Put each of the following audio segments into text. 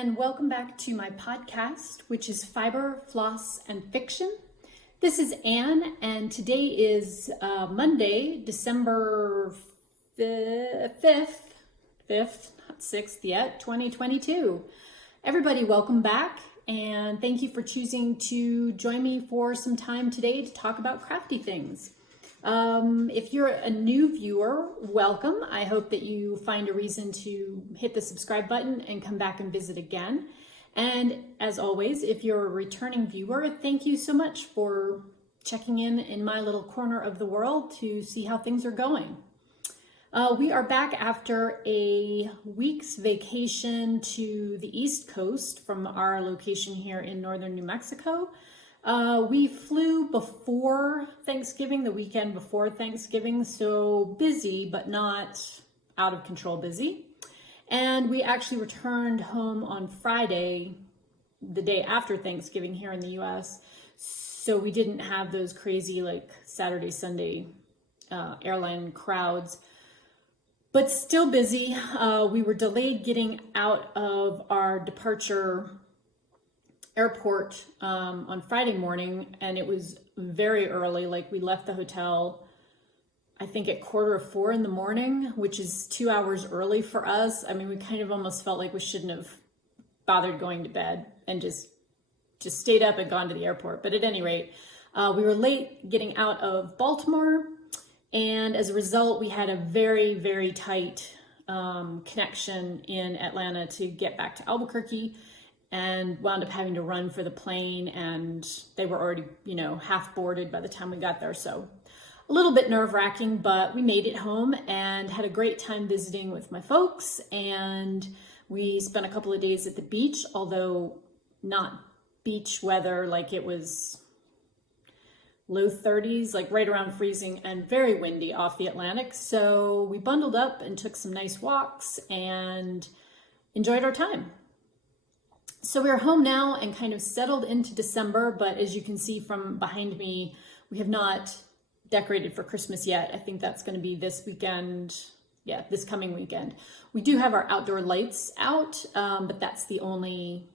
and welcome back to my podcast, which is Fiber, Floss, and Fiction. This is Anne, and today is Monday, December 5th, not 6th yet, 2022. Everybody, welcome back, and thank you for choosing to join me for some time today to talk about crafty things. If you're a new viewer, welcome. I hope that you find a reason to hit the subscribe button and come back and visit again. And as always, if you're a returning viewer, thank you so much for checking in my little corner of the world to see how things are going. We are back after a week's vacation to the East Coast from our location here in northern New Mexico. We flew before Thanksgiving, the weekend before Thanksgiving, so busy, but not out of control busy. And we actually returned home on Friday, the day after Thanksgiving here in the US. So we didn't have those crazy like Saturday, Sunday airline crowds, but still busy. We were delayed getting out of our departure airport on Friday morning, and it was very early. Like, we left the hotel I think at 3:45 in the morning, which is 2 hours early for us. I mean, we kind of almost felt like we shouldn't have bothered going to bed and just stayed up and gone to the airport. But at any rate, we were late getting out of Baltimore, and as a result, we had a very, very tight connection in Atlanta to get back to Albuquerque, and wound up having to run for the plane, and they were already, half boarded by the time we got there. So a little bit nerve-wracking, but we made it home and had a great time visiting with my folks. And we spent a couple of days at the beach, although not beach weather, like it was low 30s, like right around freezing, and very windy off the Atlantic. So we bundled up and took some nice walks and enjoyed our time. So we're home now and kind of settled into December, but as you can see from behind me, we have not decorated for Christmas yet. I think that's going to be this weekend. Yeah, this coming weekend. We do have our outdoor lights out, but that's the only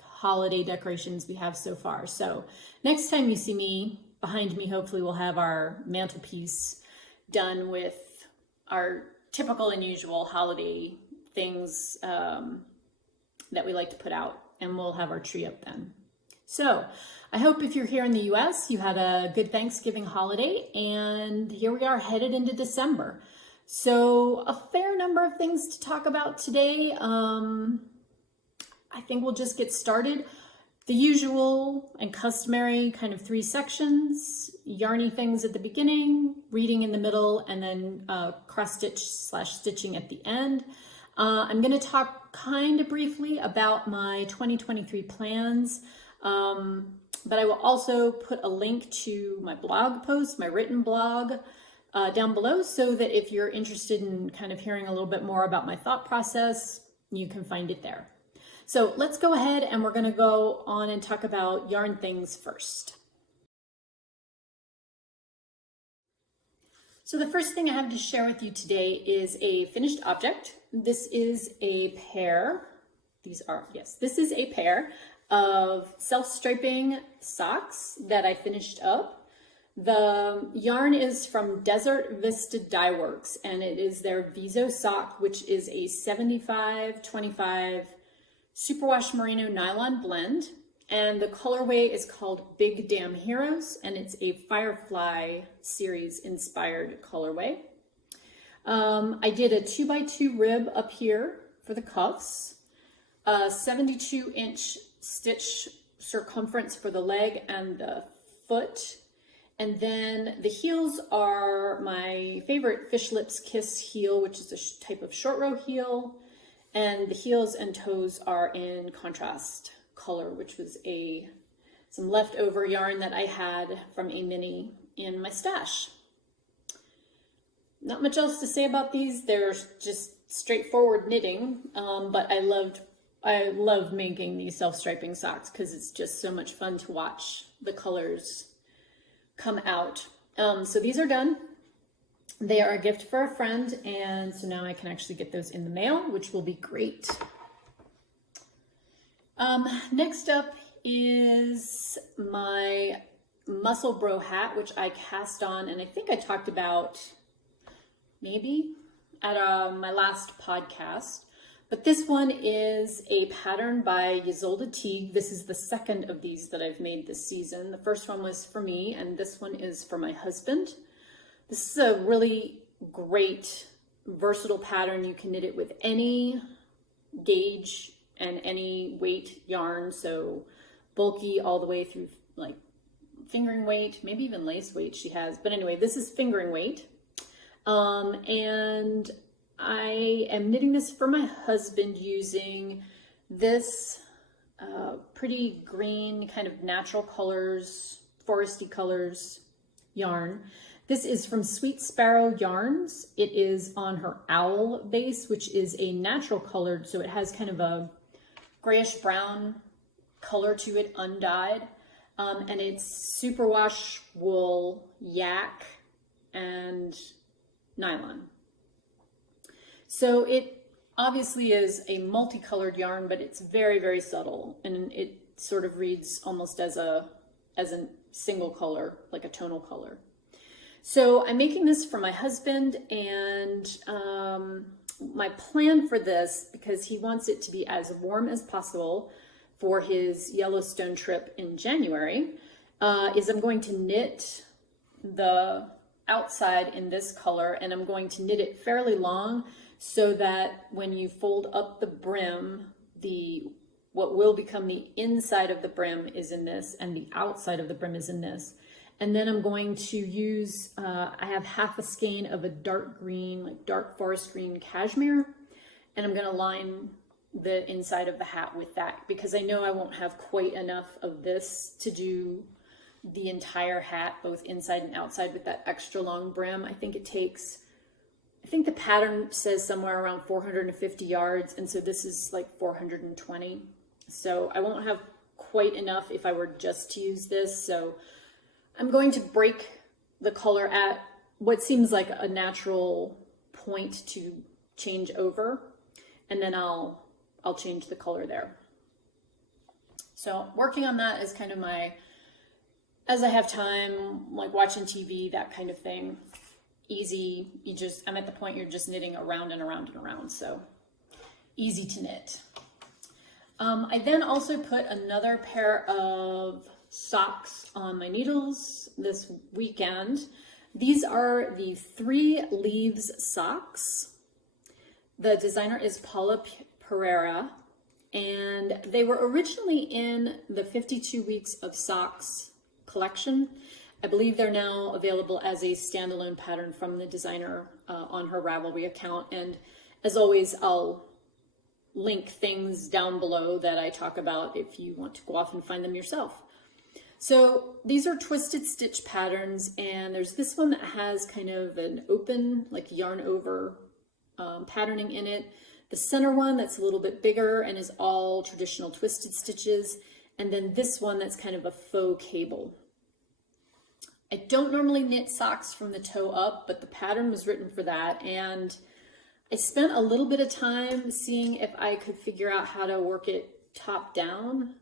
holiday decorations we have so far. So next time you see me, behind me, hopefully we'll have our mantelpiece done with our typical and usual holiday things that we like to put out, and we'll have our tree up then. So I hope if you're here in the US, you had a good Thanksgiving holiday, and here we are headed into December. So a fair number of things to talk about today. I think we'll just get started. The usual and customary kind of 3 sections: yarny things at the beginning, reading in the middle, and then cross-stitch/stitching at the end. I'm going to talk kind of briefly about my 2023 plans, but I will also put a link to my blog post, my written blog, down below, so that if you're interested in kind of hearing a little bit more about my thought process, you can find it there. So let's go ahead, and we're going to go on and talk about yarn things first. So the first thing I have to share with you today is a finished object. This is a pair. This is a pair of self-striping socks that I finished up. The yarn is from Desert Vista Dye Works, and it is their Viso sock, which is a 75-25 superwash merino nylon blend. And the colorway is called Big Damn Heroes, and it's a Firefly series inspired colorway. I did a 2x2 rib up here for the cuffs, a 72-inch stitch circumference for the leg and the foot. And then the heels are my favorite Fish Lips Kiss heel, which is a type of short row heel. And the heels and toes are in contrast color, which was some leftover yarn that I had from a mini in my stash. Not much else to say about these. They're just straightforward knitting, but I love making these self-striping socks because it's just so much fun to watch the colors come out. So these are done. They are a gift for a friend, and so now I can actually get those in the mail, which will be great. Next up is my Muscle Bro hat, which I cast on, and I think I talked about maybe at my last podcast. But this one is a pattern by Ysolda Teague. This is the second of these that I've made this season. The first one was for me, and this one is for my husband. This is a really great, versatile pattern. You can knit it with any gauge and any weight yarn, so bulky all the way through like fingering weight, maybe even lace weight she has. But anyway, this is fingering weight. And I am knitting this for my husband using this pretty green, kind of natural colors, foresty colors yarn. This is from Sweet Sparrow Yarns. It is on her owl base, which is a natural colored, so it has kind of a grayish brown color to it, undyed. And it's superwash wool, yak, and nylon. So it obviously is a multicolored yarn, but it's very, very subtle, and it sort of reads almost as a single color, like a tonal color. So I'm making this for my husband, and my plan for this, because he wants it to be as warm as possible for his Yellowstone trip in January, is I'm going to knit the outside in this color, and I'm going to knit it fairly long so that when you fold up the brim, what will become the inside of the brim is in this, and the outside of the brim is in this. And then I'm going to use, I have half a skein of a dark green, like dark forest green cashmere, and I'm going to line the inside of the hat with that, because I know I won't have quite enough of this to do the entire hat, both inside and outside, with that extra long brim. I think the pattern says somewhere around 450 yards, and so this is like 420. So I won't have quite enough if I were just to use this. So I'm going to break the color at what seems like a natural point to change over, and then I'll change the color there. So working on that is kind of my, as I have time, like watching TV, that kind of thing. Easy, I'm at the point you're just knitting around and around and around, so easy to knit. I then also put another pair of socks on my needles this weekend. These are the 3 Leaves socks. The designer is Paula Pereira, and they were originally in the 52 Weeks of Socks collection. I believe they're now available as a standalone pattern from the designer on her Ravelry account. And as always, I'll link things down below that I talk about if you want to go off and find them yourself. So these are twisted stitch patterns, and there's this one that has kind of an open, like yarn over patterning in it. The center one that's a little bit bigger and is all traditional twisted stitches. And then this one that's kind of a faux cable. I don't normally knit socks from the toe up, but the pattern was written for that. And I spent a little bit of time seeing if I could figure out how to work it top down,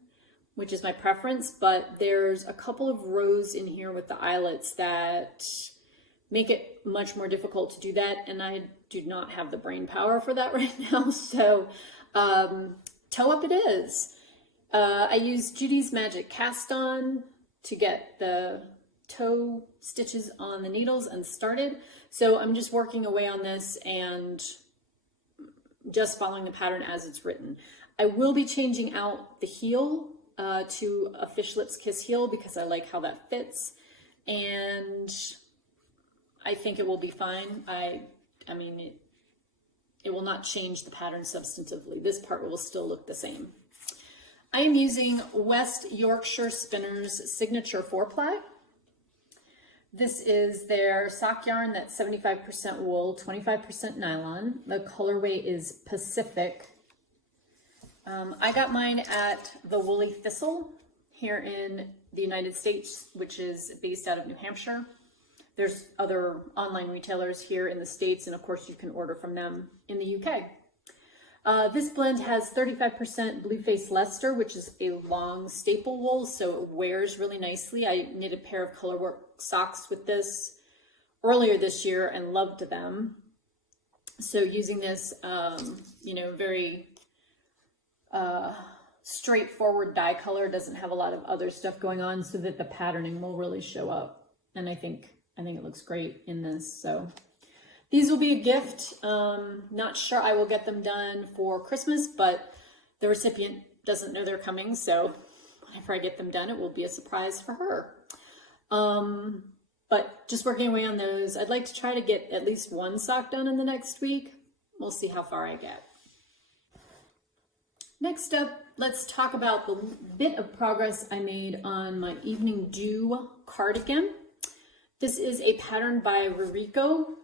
which is my preference, but there's a couple of rows in here with the eyelets that make it much more difficult to do that. And I do not have the brain power for that right now. So toe up it is. I used Judy's Magic Cast On to get the toe stitches on the needles and started. So I'm just working away on this and just following the pattern as it's written. I will be changing out the heel to a Fish Lips Kiss heel because I like how that fits, and I think it will be fine. I mean, it will not change the pattern substantively. This part will still look the same. I am using West Yorkshire Spinners Signature 4-ply. This is their sock yarn that's 75% wool, 25% nylon. The colorway is Pacific. I got mine at the Woolly Thistle here in the United States, which is based out of New Hampshire. There's other online retailers here in the States, and of course you can order from them in the UK. This blend has 35% Blueface Leicester, which is a long staple wool, so it wears really nicely. I knit a pair of colorwork socks with this earlier this year and loved them. So using this, very straightforward dye color, doesn't have a lot of other stuff going on, so that the patterning will really show up. And I think it looks great in this. So these will be a gift. Not sure I will get them done for Christmas, but the recipient doesn't know they're coming. So whenever I get them done, it will be a surprise for her. But just working away on those. I'd like to try to get at least one sock done in the next week. We'll see how far I get. Next up, let's talk about the bit of progress I made on my Evening Dew cardigan. This is a pattern by Ruriko,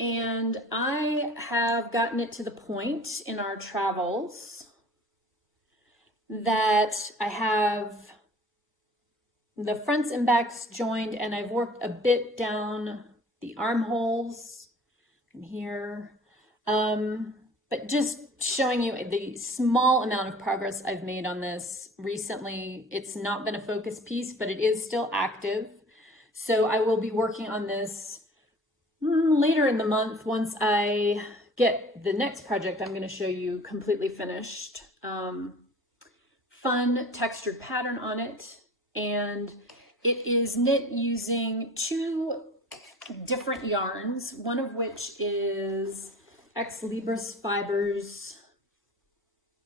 and I have gotten it to the point in our travels that I have the fronts and backs joined, and I've worked a bit down the armholes and here, but just showing you the small amount of progress I've made on this recently. It's not been a focus piece, but it is still active. So I will be working on this later in the month once I get the next project I'm going to show you completely finished. Fun textured pattern on it, and it is knit using two different yarns, one of which is Ex Libris Fibers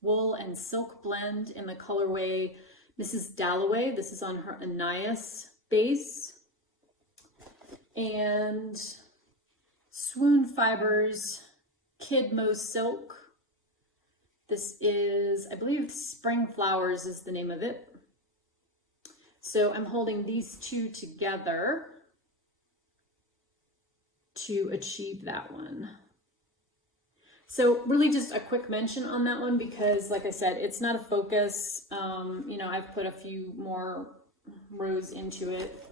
wool and silk blend in the colorway Mrs. Dalloway. This is on her Anais base. And Swoon Fibers Kid Mo Silk. This is, I believe, Spring Flowers is the name of it. So I'm holding these two together to achieve that one. So really just a quick mention on that one because, like I said, it's not a focus. I've put a few more rows into it.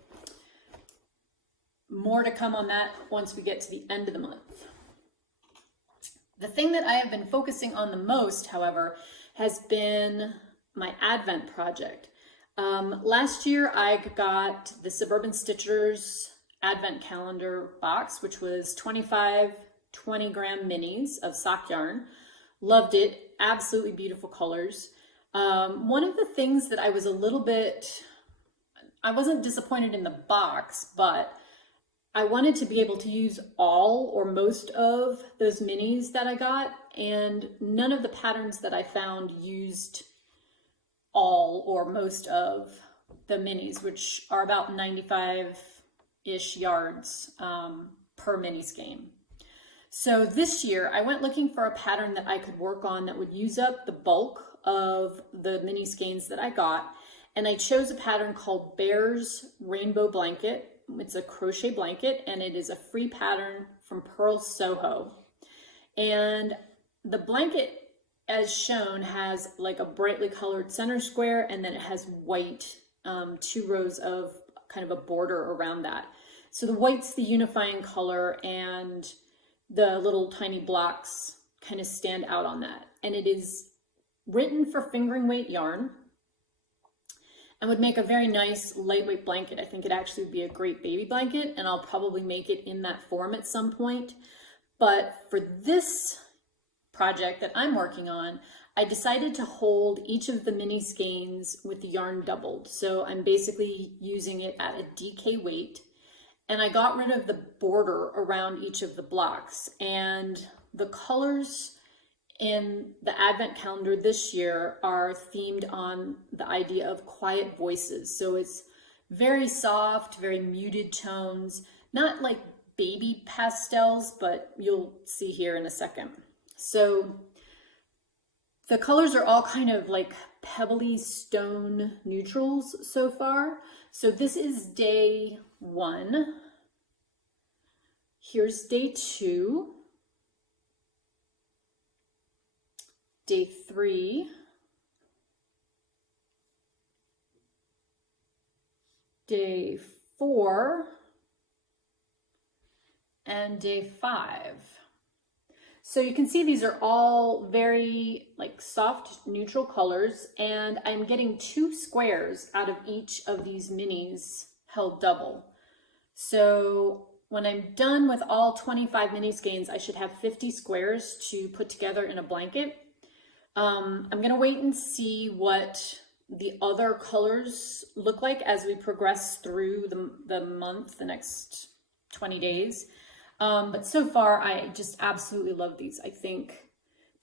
More to come on that once we get to the end of the month. The thing that I have been focusing on the most, however, has been my Advent project. Last year I got the Suburban Stitchers Advent Calendar box, which was 25 20-gram minis of sock yarn. Loved it. Absolutely beautiful colors. One of the things that I wasn't disappointed in the box, but I wanted to be able to use all or most of those minis that I got, and none of the patterns that I found used all or most of the minis, which are about 95-ish yards per mini skein. So this year I went looking for a pattern that I could work on that would use up the bulk of the mini skeins that I got, and I chose a pattern called Bear's Rainbow Blanket. It's a crochet blanket, and it is a free pattern from Pearl Soho. And the blanket, as shown, has like a brightly colored center square, and then it has white, 2 rows of kind of a border around that. So the white's the unifying color, and the little tiny blocks kind of stand out on that. And it is written for fingering weight yarn and would make a very nice lightweight blanket. I think it actually would be a great baby blanket, and I'll probably make it in that form at some point. But for this project that I'm working on, I decided to hold each of the mini skeins with the yarn doubled. So I'm basically using it at a DK weight, and I got rid of the border around each of the blocks. And the colors in the Advent calendar this year are themed on the idea of quiet voices. So it's very soft, very muted tones, not like baby pastels, but you'll see here in a second. So the colors are all kind of like pebbly stone neutrals so far. So this is day 1. Here's day 2. Day 3, day 4, and day 5. So you can see these are all very like soft neutral colors, and I'm getting 2 squares out of each of these minis held double. So when I'm done with all 25 mini skeins, I should have 50 squares to put together in a blanket. I'm gonna wait and see what the other colors look like as we progress through the month, the next 20 days. But so far, I just absolutely love these. I think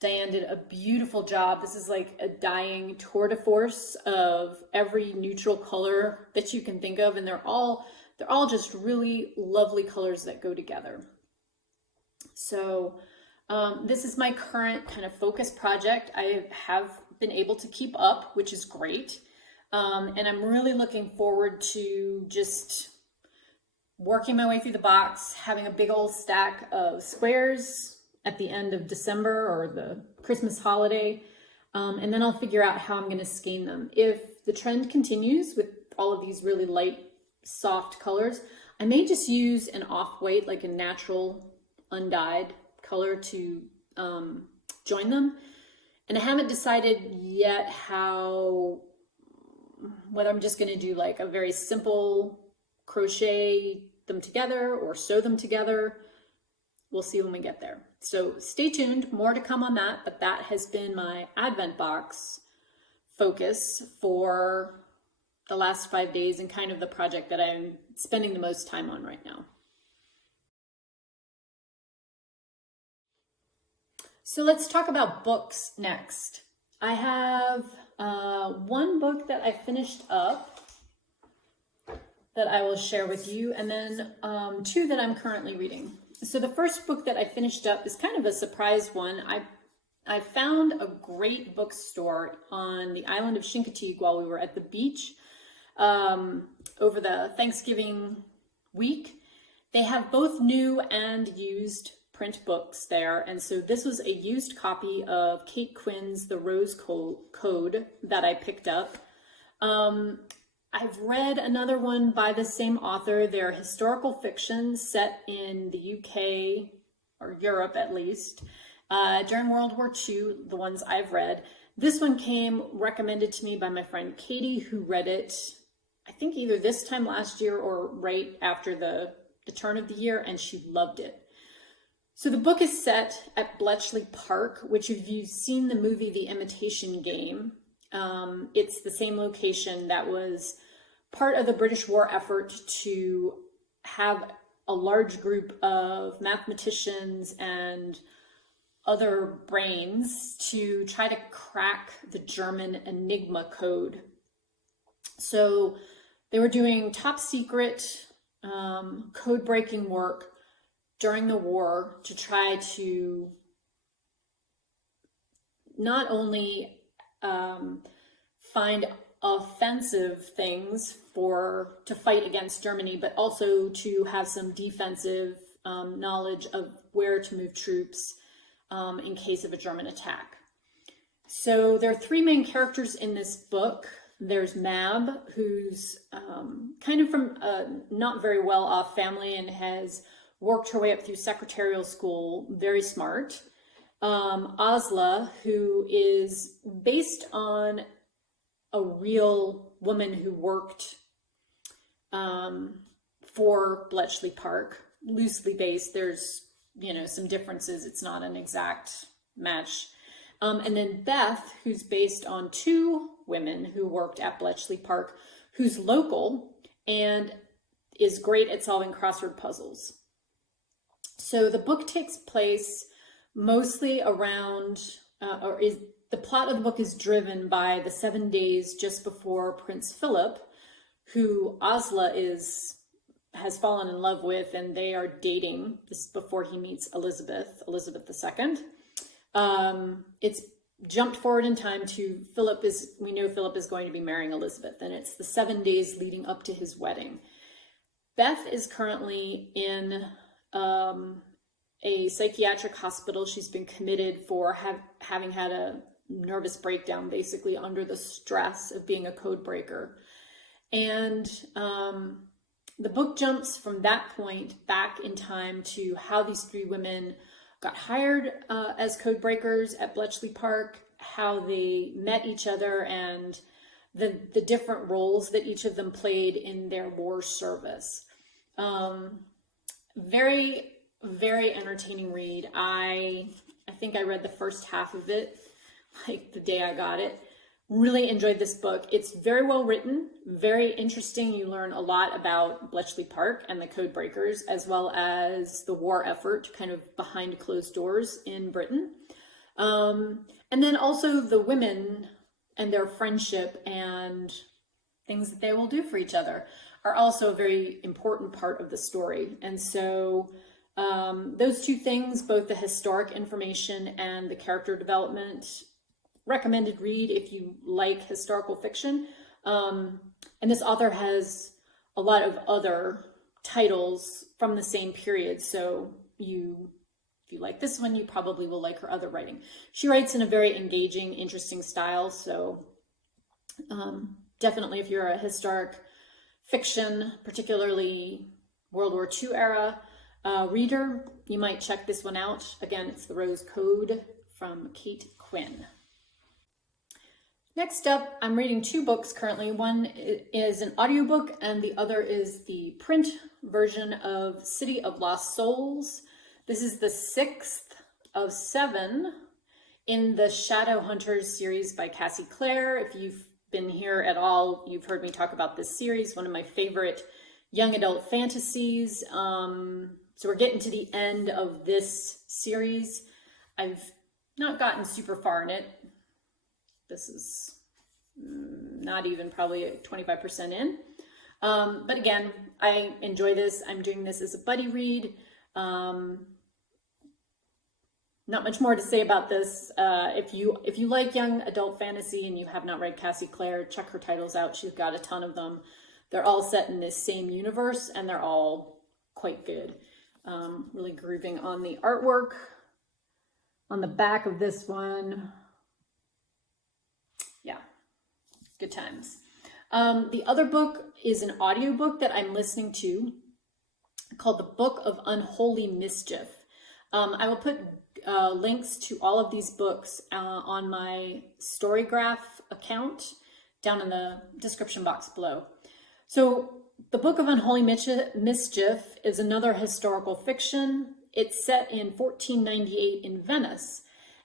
Diane did a beautiful job. This is like a dyeing tour de force of every neutral color that you can think of, and they're all just really lovely colors that go together. So this is my current kind of focus project. I have been able to keep up, which is great. And I'm really looking forward to just working my way through the box, having a big old stack of squares at the end of December or the Christmas holiday. And then I'll figure out how I'm going to skein them. If the trend continues with all of these really light, soft colors, I may just use an off-white, like a natural undyed color to join them. And I haven't decided yet whether I'm just going to do like a very simple crochet them together or sew them together. We'll see when we get there. So stay tuned, more to come on that, but that has been my Advent box focus for the last 5 days and kind of the project that I'm spending the most time on right now. So let's talk about books next. I have one book that I finished up that I will share with you, and then 2 that I'm currently reading. So the first book that I finished up is kind of a surprise one. I found a great bookstore on the island of Chincoteague while we were at the beach over the Thanksgiving week. They have both new and used print books there, and so this was a used copy of Kate Quinn's The Rose Code that I picked up. I've read another one by the same author. They're historical fiction set in the UK, or Europe at least, during World War II, the ones I've read. This one came recommended to me by my friend Katie, who read it, I think either this time last year or right after the turn of the year, and she loved it. So the book is set at Bletchley Park, which if you've seen the movie The Imitation Game, it's the same location that was part of the British war effort to have a large group of mathematicians and other brains to try to crack the German Enigma code. So they were doing top secret code breaking work during the war to try to not only find offensive things to fight against Germany, but also to have some defensive knowledge of where to move troops in case of a German attack. So there are 3 main characters in this book. There's Mab, who's kind of from a not very well off family and has worked her way up through secretarial school, very smart. Asla, who is based on a real woman who worked for Bletchley Park, loosely based. There's, some differences. It's not an exact match. And then Beth, who's based on 2 women who worked at Bletchley Park, who's local and is great at solving crossword puzzles. So the book takes place mostly around, the plot of the book is driven by the 7 days just before Prince Philip, who Asla has fallen in love with, and they are dating this before he meets Elizabeth II. It's jumped forward in time to we know Philip is going to be marrying Elizabeth, and it's the 7 days leading up to his wedding. Beth is currently in a psychiatric hospital. She's been committed for having had a nervous breakdown, basically under the stress of being a code breaker. And the book jumps from that point back in time to how these 3 women got hired as code breakers at Bletchley Park, how they met each other, and the different roles that each of them played in their war service. Very, very entertaining read. I think I read the first half of it, like the day I got it. Really enjoyed this book. It's very well written, very interesting. You learn a lot about Bletchley Park and the code breakers, as well as the war effort kind of behind closed doors in Britain. And then also the women and their friendship and things that they will do for each other are also a very important part of the story. And so those two things, both the historic information and the character development, recommended read if you like historical fiction. And this author has a lot of other titles from the same period. So if you like this one, you probably will like her other writing. She writes in a very engaging, interesting style. So definitely if you're a historic fiction, particularly World War II era reader, you might check this one out. Again, it's The Rose Code from Kate Quinn. Next up, I'm reading two books currently. One is an audiobook and the other is the print version of City of Lost Souls. This is the 6th of 7 in the Shadowhunters series by Cassie Clare. If you've been here at all, you've heard me talk about this series, one of my favorite young adult fantasies. So we're getting to the end of this series. I've not gotten super far in it. This is not even probably 25% in. But again, I enjoy this. I'm doing this as a buddy read. Not much more to say about this. If you like young adult fantasy and you have not read Cassie Clare, check her titles out. She's got a ton of them. They're all set in this same universe and they're all quite good. Really grooving on the artwork. On the back of this one, yeah, good times. The other book is an audiobook that I'm listening to called The Book of Unholy Mischief. I will put links to all of these books on my Storygraph account down in the description box below. So The Book of Unholy Mischief is another historical fiction. It's set in 1498 in Venice,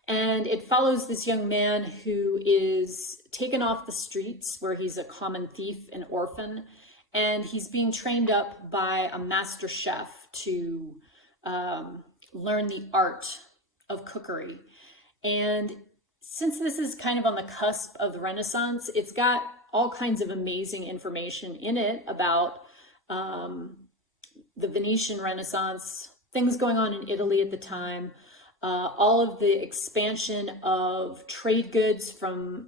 and it follows this young man who is taken off the streets where he's a common thief, an orphan, and he's being trained up by a master chef to learn the art of cookery. And since this is kind of on the cusp of the Renaissance, it's got all kinds of amazing information in it about the Venetian Renaissance, things going on in Italy at the time, all of the expansion of trade goods from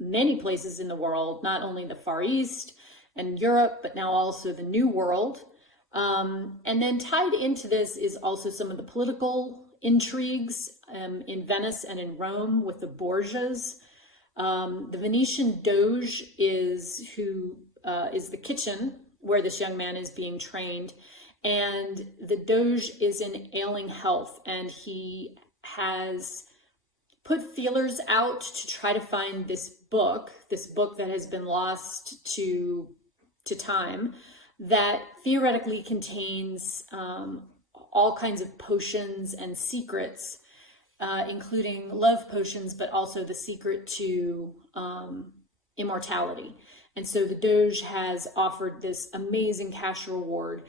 many places in the world, not only the Far East and Europe, but now also the New World. And then tied into this is also some of the political intrigues in Venice and in Rome with the Borgias. The Venetian Doge is the kitchen where this young man is being trained. And the Doge is in ailing health, and he has put feelers out to try to find this book that has been lost to time, that theoretically contains all kinds of potions and secrets, including love potions, but also the secret to immortality. And so the Doge has offered this amazing cash reward.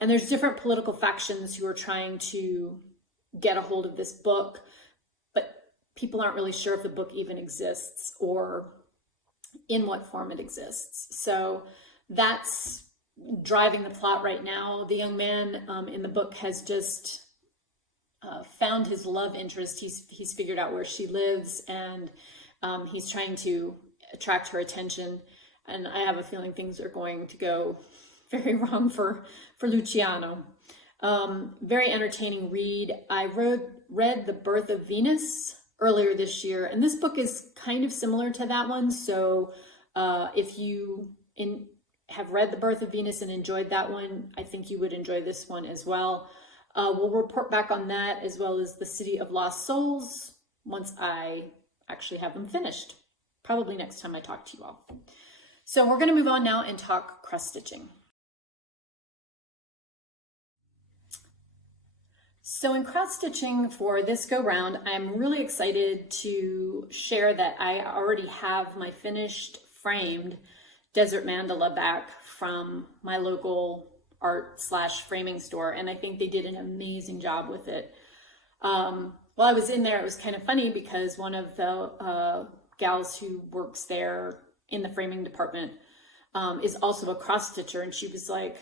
And there's different political factions who are trying to get a hold of this book, but people aren't really sure if the book even exists or in what form it exists. So that's driving the plot right now. The young man in the book has just found his love interest. He's figured out where she lives, and he's trying to attract her attention. And I have a feeling things are going to go very wrong for Luciano. Very entertaining read. I read The Birth of Venus earlier this year, and this book is kind of similar to that one. So if you have read The Birth of Venus and enjoyed that one, I think you would enjoy this one as well. We'll report back on that, as well as the City of Lost Souls, once I actually have them finished. Probably next time I talk to you all. So we're going to move on now and talk cross stitching. So in cross stitching for this go round, I'm really excited to share that I already have my finished framed desert mandala back from my local art/framing store, and I think they did an amazing job with it. While I was in there, it was kind of funny because one of the gals who works there in the framing department is also a cross stitcher, and she was like,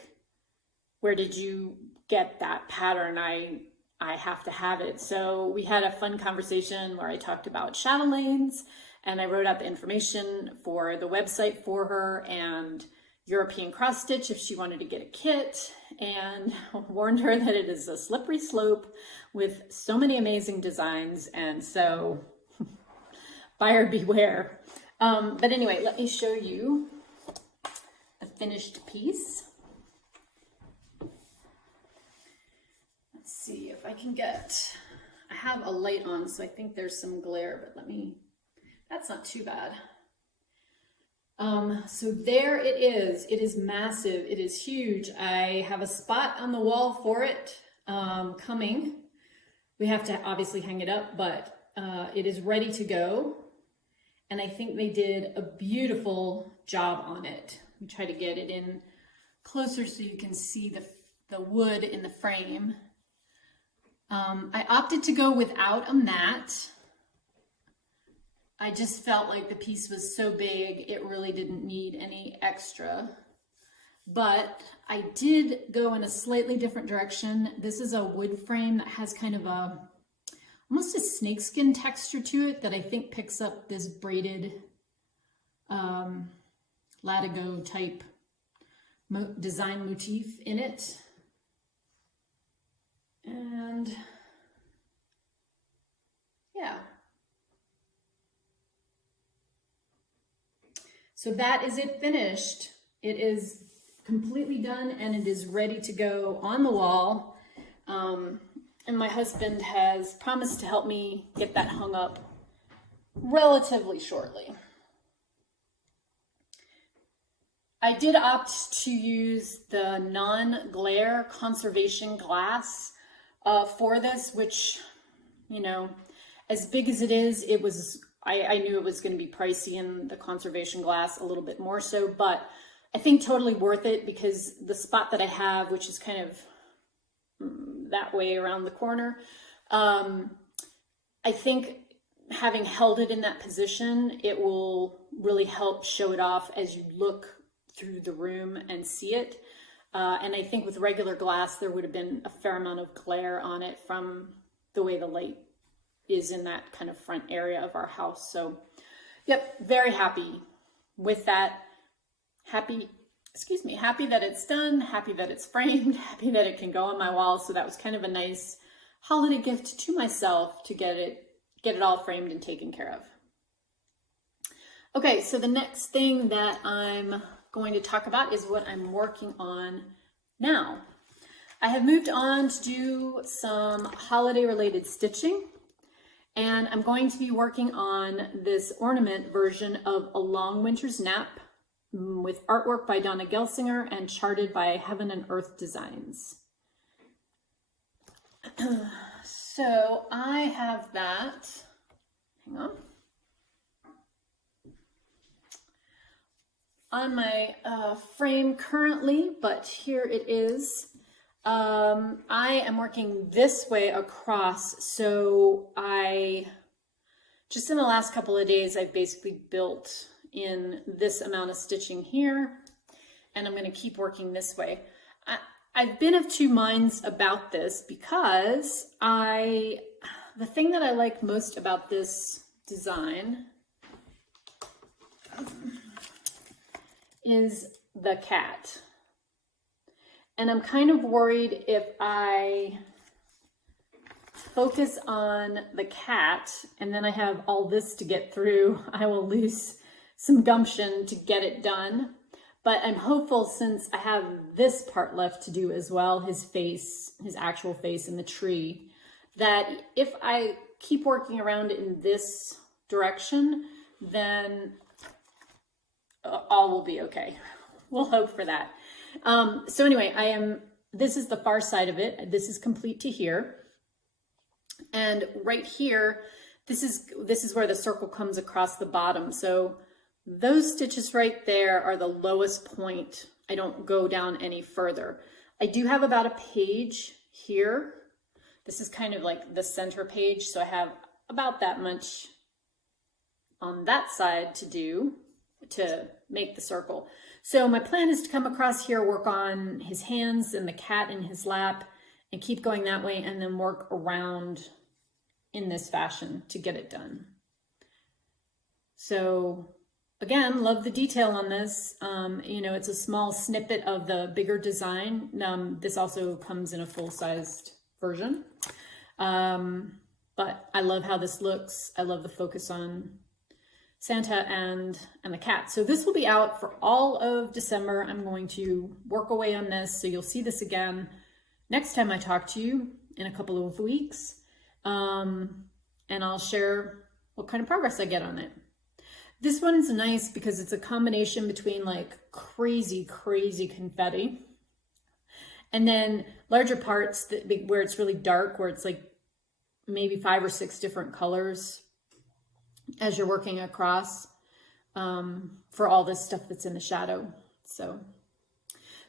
"Where did you get that pattern? I have to have it." So we had a fun conversation where I talked about chatelaines, and I wrote out the information for the website for her and European cross stitch if she wanted to get a kit, and warned her that it is a slippery slope with so many amazing designs, and so buyer beware. But anyway, let me show you the finished piece. Let's see if I can get, I have a light on, so I think there's some glare, but that's not too bad. So there it is. It is massive. It is huge. I have a spot on the wall for it coming. We have to obviously hang it up, but it is ready to go. And I think they did a beautiful job on it. Let me try to get it in closer so you can see the wood in the frame. I opted to go without a mat. I just felt like the piece was so big, it really didn't need any extra. But I did go in a slightly different direction. This is a wood frame that has kind of almost a snakeskin texture to it that I think picks up this braided latigo type design motif in it. And yeah. So that is it finished. It is completely done and it is ready to go on the wall. And my husband has promised to help me get that hung up relatively shortly. I did opt to use the non-glare conservation glass for this, which, you know, as big as it is, I knew it was going to be pricey, and the conservation glass a little bit more so, but I think totally worth it because the spot that I have, which is kind of that way around the corner, I think having held it in that position, it will really help show it off as you look through the room and see it. And I think with regular glass, there would have been a fair amount of glare on it from the way the light is in that kind of front area of our house. So, yep, very happy with that. Happy that it's done, happy that it's framed, happy that it can go on my wall. So that was kind of a nice holiday gift to myself to get it all framed and taken care of. Okay, so the next thing that I'm going to talk about is what I'm working on now. I have moved on to do some holiday related stitching, and I'm going to be working on this ornament version of A Long Winter's Nap with artwork by Donna Gelsinger and charted by Heaven and Earth Designs. So I have that, hang on my frame currently, but here it is. I am working this way across, so just in the last couple of days, I've basically built in this amount of stitching here, and I'm going to keep working this way. I've been of two minds about this because the thing that I like most about this design is the cat. And I'm kind of worried if I focus on the cat and then I have all this to get through, I will lose some gumption to get it done. But I'm hopeful, since I have this part left to do as well, his face, his actual face in the tree, that if I keep working around in this direction, then all will be okay. We'll hope for that. So anyway, this is the far side of it. This is complete to here. And right here, this is where the circle comes across the bottom. So those stitches right there are the lowest point. I don't go down any further. I do have about a page here. This is kind of like the center page. So I have about that much on that side to do to make the circle. So my plan is to come across here, work on his hands and the cat in his lap, and keep going that way, and then work around in this fashion to get it done. So again, love the detail on this. You know, it's a small snippet of the bigger design. This also comes in a full-sized version. But I love how this looks. I love the focus on Santa and the cat. So this will be out for all of December. I'm going to work away on this, so you'll see this again next time I talk to you in a couple of weeks. And I'll share what kind of progress I get on it. This one's nice because it's a combination between like crazy confetti and then larger parts where it's really dark, where it's like maybe 5 or 6 different colors as you're working across, for all this stuff that's in the shadow. So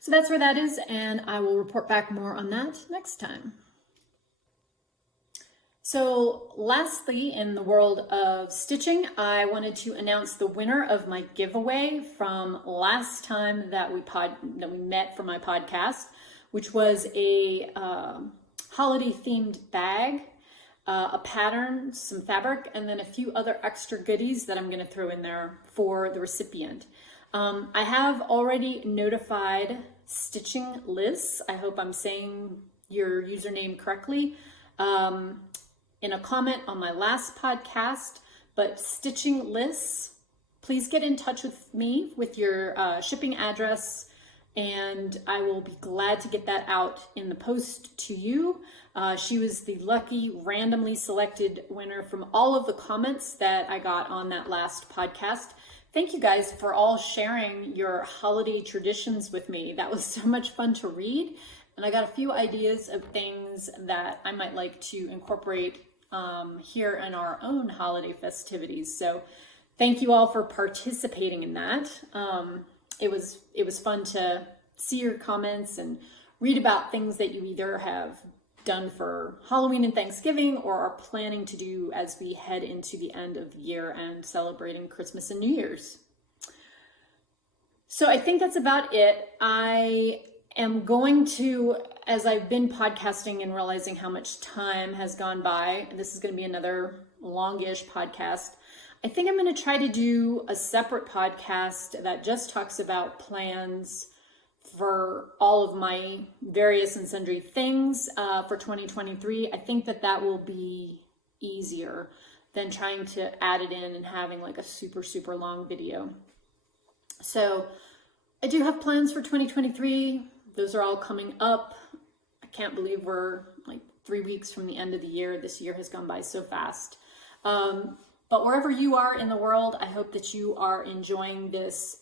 that's where that is, and I will report back more on that next time. So lastly, in the world of stitching, I wanted to announce the winner of my giveaway from last time that we met for my podcast, which was a holiday themed bag, a pattern, some fabric, and then a few other extra goodies that I'm going to throw in there for the recipient. I have already notified Stitching Liz. I hope I'm saying your username correctly. In a comment on my last podcast, but Stitching Liz, please get in touch with me with your shipping address, and I will be glad to get that out in the post to you. She was the lucky, randomly selected winner from all of the comments that I got on that last podcast. Thank you guys for all sharing your holiday traditions with me. That was so much fun to read, and I got a few ideas of things that I might like to incorporate here in our own holiday festivities. So thank you all for participating in that. It was fun to see your comments and read about things that you either have done for Halloween and Thanksgiving or are planning to do as we head into the end of the year and celebrating Christmas and New Year's. So I think that's about it. I am going to, as I've been podcasting and realizing how much time has gone by, this is going to be another longish podcast. I think I'm going to try to do a separate podcast that just talks about plans for all of my various and sundry things for 2023. I think that will be easier than trying to add it in and having like a super long video. So I do have plans for 2023. Those are all coming up. I can't believe we're like 3 weeks from the end of the year. This year has gone by so fast. But wherever you are in the world, I hope that you are enjoying this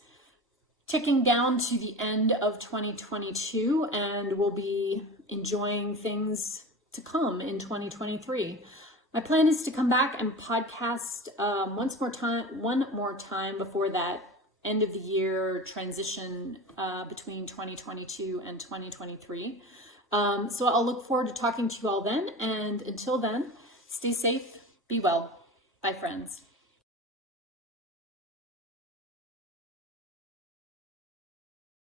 ticking down to the end of 2022, and will be enjoying things to come in 2023. My plan is to come back and podcast one more time before that end of the year transition between 2022 and 2023. So I'll look forward to talking to you all then. And until then, stay safe, be well. Bye, friends.